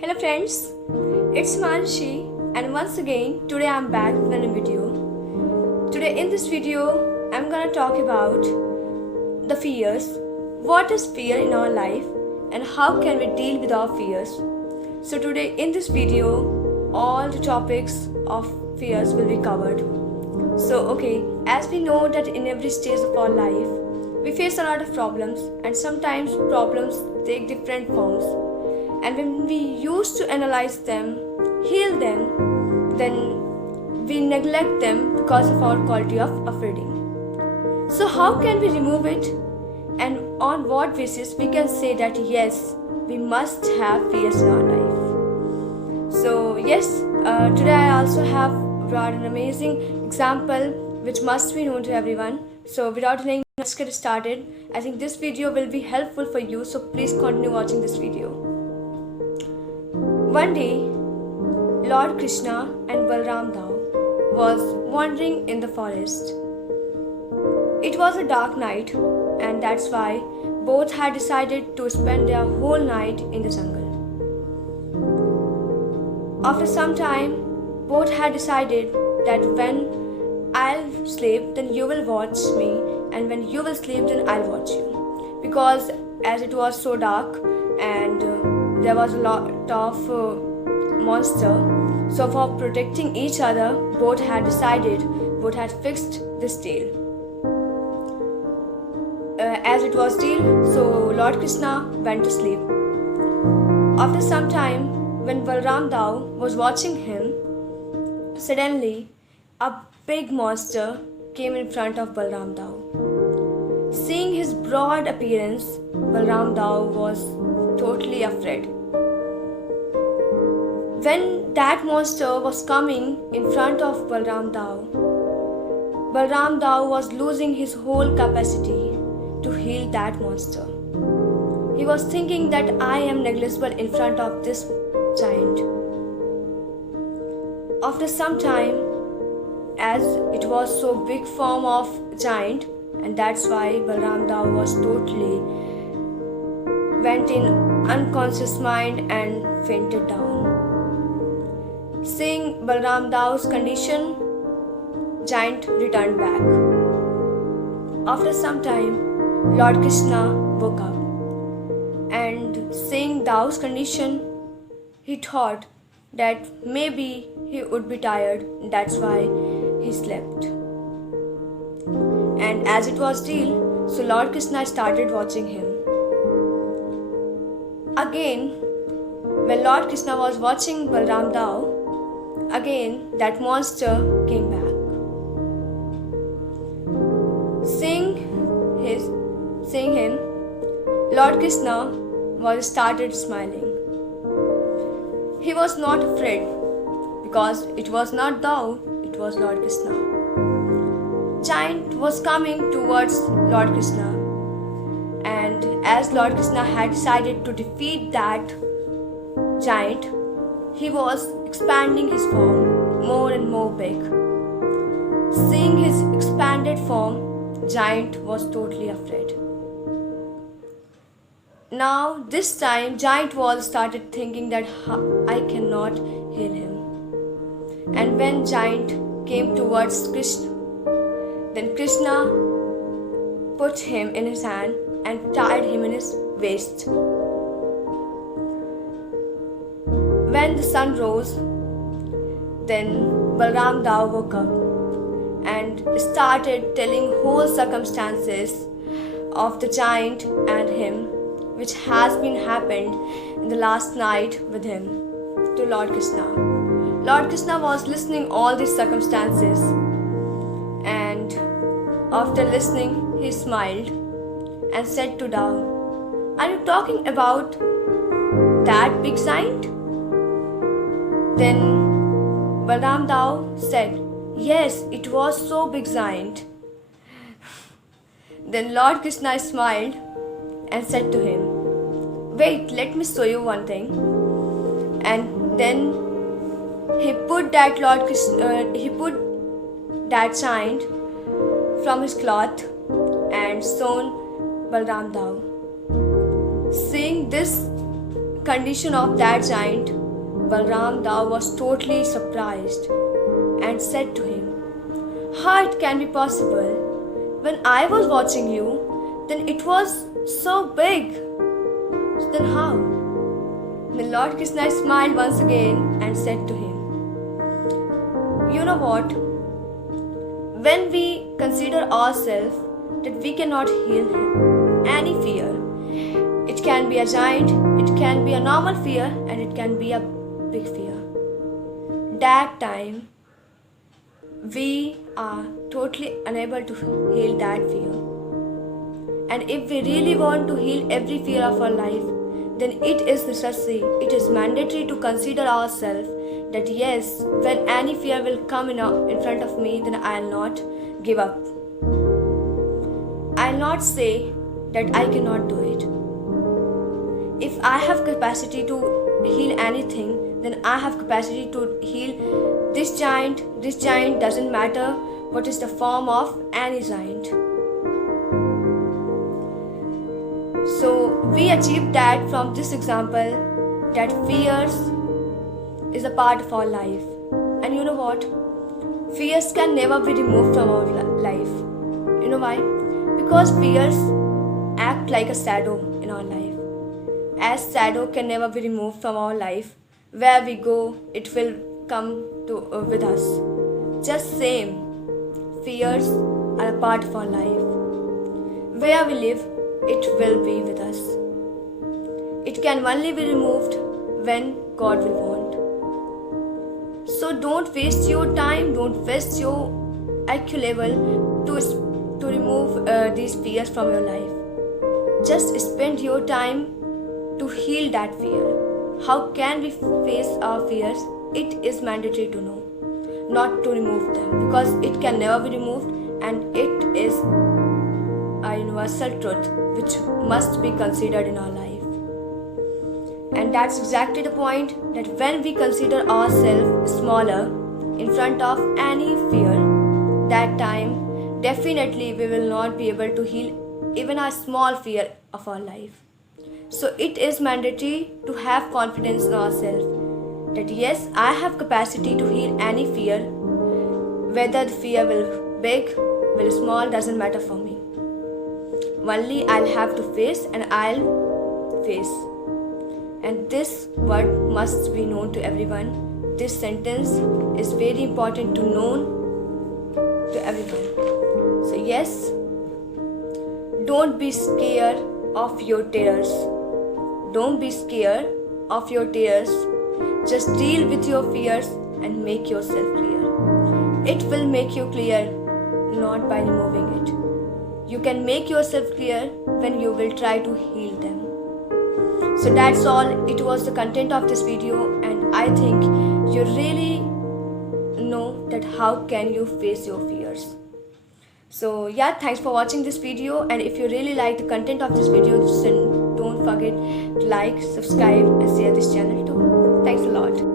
Hello friends, it's Himanshi and once again today I'm back with a new video. Today in this video I'm gonna talk about the fears. What is fear in our life and how can we deal with our fears? So today in this video all the topics of fears will be covered. So as we know that in every stage of our life we face a lot of problems and sometimes problems take different forms. And when we used to analyze them, heal them, then we neglect them because of our quality of avoiding. So how can we remove it? And on what basis we can say that yes, we must have fears in our life? So yes, today I also have brought an amazing example which must be known to everyone. So without delaying, let's get started. I think this video will be helpful for you, so please continue watching this video. One day, Lord Krishna and Balram Dao was wandering in the forest. It was a dark night, and that's why both had decided to spend their whole night in the jungle. After some time, both had decided that when I'll sleep, then you will watch me, and when you will sleep, then I'll watch you. Because as it was so dark and there was a lot of monster, so for protecting each other, both had fixed this tale. As it was still, so Lord Krishna went to sleep. After some time, when Balram Dao was watching him, suddenly a big monster came in front of Balram Dao. Seeing his broad appearance, Balram Dao was totally afraid. When that monster was coming in front of Balram Dao was losing his whole capacity to heal that monster. He was thinking that I am negligible in front of this giant. After some time, as it was so big form of giant, and that's why Balram Dao was totally went in unconscious mind and fainted down. Seeing Balram Dao's condition, giant returned back. After some time, Lord Krishna woke up and seeing Dao's condition, he thought that maybe he would be tired, that's why he slept. And as it was still, so Lord Krishna started watching him. Again, when Lord Krishna was watching Balram Dao, again that monster came back. Seeing him, Lord Krishna started smiling. He was not afraid because it was not Dao, it was Lord Krishna. Giant was coming towards Lord Krishna. And as Lord Krishna had decided to defeat that giant, he was expanding his form more and more big. Seeing his expanded form, giant was totally afraid. Now this time giant was started thinking that I cannot heal him. And when giant came towards Krishna, then Krishna put him in his hand and tied him in his waist. When the sun rose, then Balram Dao woke up and started telling whole circumstances of the giant and him, which has been happened in the last night with him, to Lord Krishna. Lord Krishna was listening all these circumstances, and after listening, he smiled and said to Dao, "Are you talking about that big giant?" Then Balram Dao said, "Yes, it was so big giant." Then Lord Krishna smiled and said to him, "Wait, let me show you one thing." And then he put that giant from his cloth and shown Balram Dao. Seeing this condition of that giant, Balram Dao was totally surprised and said to him, "How it can be possible? When I was watching you, then it was so big. Then how?" The Lord Krishna smiled once again and said to him, "You know what? When we consider ourselves that we cannot heal any fear, it can be a giant, it can be a normal fear, and it can be a big fear. That time, we are totally unable to heal that fear. And if we really want to heal every fear of our life, then it is necessary, it is mandatory to consider ourselves that yes, when any fear will come in front of me, then I'll not give up. I'll not say that I cannot do it. If I have capacity to heal anything, then I have capacity to heal this giant. This giant doesn't matter what is the form of any giant." So we achieved that from this example, that fears is a part of our life. And you know what? Fears can never be removed from our life. You know why? Because fears act like a shadow in our life. As shadow can never be removed from our life, where we go, it will come with us. Just same, fears are a part of our life. Where we live, it will be with us. It can only be removed when God will want. So don't waste your time, don't waste your IQ level to remove these fears from your life. Just spend your time to heal that fear. How can we face our fears? It is mandatory to know, not to remove them, because it can never be removed, and it is a universal truth which must be considered in our life. And that's exactly the point, that when we consider ourselves smaller in front of any fear, that time definitely we will not be able to heal even a small fear of our life. So it is mandatory to have confidence in ourselves that yes, I have capacity to heal any fear, whether the fear will big, will small, doesn't matter for me. Only I'll have to face, and I'll face. And this word must be known to everyone. This sentence is very important to know to everyone. So yes, don't be scared of your tears. Don't be scared of your tears. Just deal with your fears and make yourself clear. It will make you clear, not by removing it. You can make yourself clear when you will try to heal them. So that's all. It was the content of this video, and I think you really know that how can you face your fears. So yeah, thanks for watching this video, and if you really like the content of this video, then don't forget to like, subscribe and share this channel too. Thanks a lot.